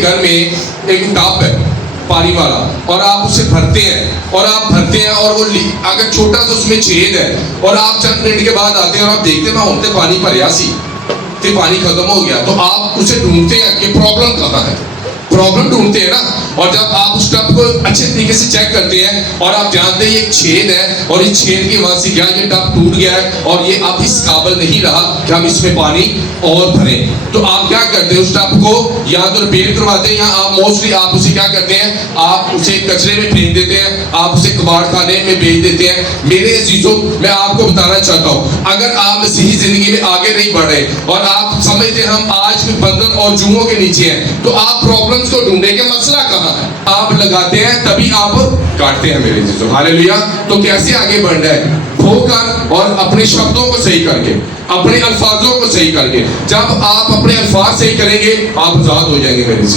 घर में एक टब है पानी वाला और आप उसे भरते हैं और वो अगर छोटा सा उसमें छेद है और आप चंद मिनट के बाद आते हैं और आप देखते हैं होते पानी भरिया सी ते पानी खत्म हो गया, तो आप उसे ढूंढते हैं कि प्रॉब्लम कहाँ है, प्रॉब्लम ढूंढते हैं ना। और जब आप उस टब को अच्छे तरीके से चेक करते हैं और आप जानते हैं ये एक छेद है और इस छेद की वजह से क्या ये टब टूट गया है और ये अब इस काबिल नहीं रहा कि हम इसमें पानी और भरें, तो आप क्या करते हैं उस टब को या तो रिपेयर करवाते हैं या आप मोस्टली आप उसे क्या करते हैं, आप उसे कचरे में फेंक देते हैं, आप उसे कबाड़ खाने में बेच देते हैं। मेरे अजीजों, मैं आपको बताना चाहता हूँ, अगर आप मसीही जिंदगी में आगे नहीं बढ़ रहे और आप समझते हैं हम आज के बंधन और जुओं के नीचे हैं, तो आप प्रॉब्लम्स को ढूंढेंगे मसला कहाँ है। आप लगाते हैं तभी आप काटते हैं मेरे अजीजों, हालेलुया। तो कैसे आगे बढ़ना है, खोकर और अपने शब्दों को सही करके, अपने अल्फाजों को सही करके। जब आप अपने अल्फाज सही करेंगे आप आजाद हो जाएंगे मेरे अजीजों।